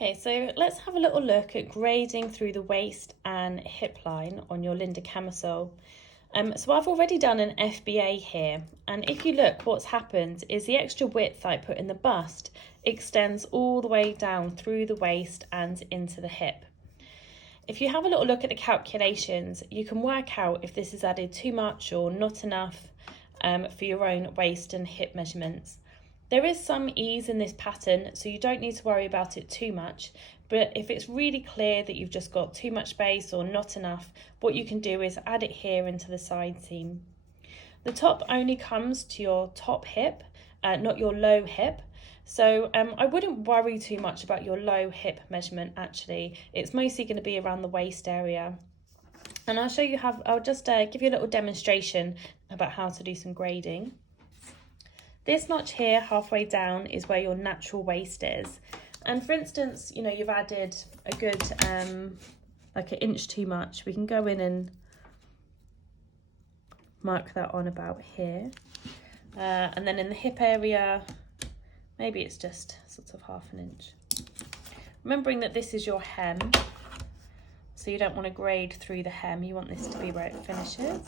Okay, so let's have a little look at grading through the waist and hip line on your Linda Camisole. So I've already done an FBA here, and if you look, what's happened is the extra width I put in the bust extends all the way down through the waist and into the hip. If you have a little look at the calculations, you can work out if this is added too much or not enough for your own waist and hip measurements. There is some ease in this pattern, so you don't need to worry about it too much, but if it's really clear that you've just got too much space or not enough, what you can do is add it here into the side seam. The top only comes to your top hip, not your low hip, so I wouldn't worry too much about your low hip measurement actually. It's mostly going to be around the waist area. And I'll just give you a little demonstration about how to do some grading. This notch here, halfway down, is where your natural waist is. And for instance, you know, you've added a good, like an inch too much. We can go in and mark that on about here. And then in the hip area, maybe it's just sort of half an inch. Remembering that this is your hem, so you don't want to grade through the hem. You want this to be where it finishes.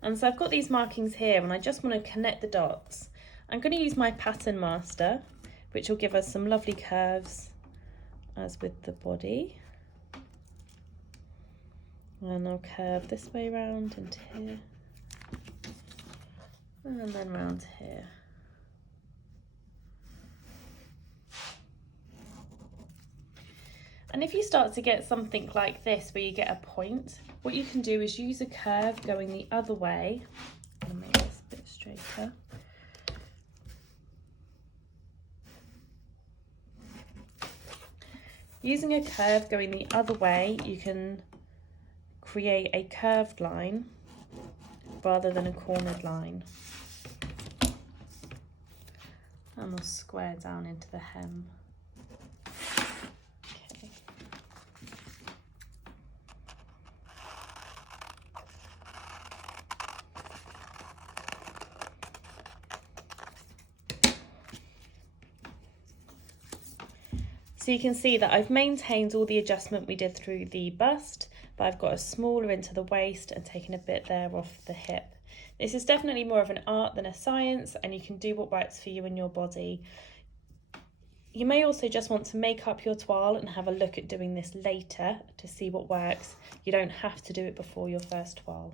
And so I've got these markings here and I just want to connect the dots. I'm going to use my pattern master, which will give us some lovely curves as with the body. And I'll curve this way round into here. And then round here. And if you start to get something like this where you get a point, what you can do is use a curve going the other way. I'll make this a bit straighter. Using a curve going the other way, you can create a curved line rather than a cornered line. And we'll square down into the hem. So you can see that I've maintained all the adjustment we did through the bust, but I've got a smaller into the waist and taken a bit there off the hip. This is definitely more of an art than a science, and you can do what works for you and your body. You may also just want to make up your toile and have a look at doing this later to see what works. You don't have to do it before your first toile.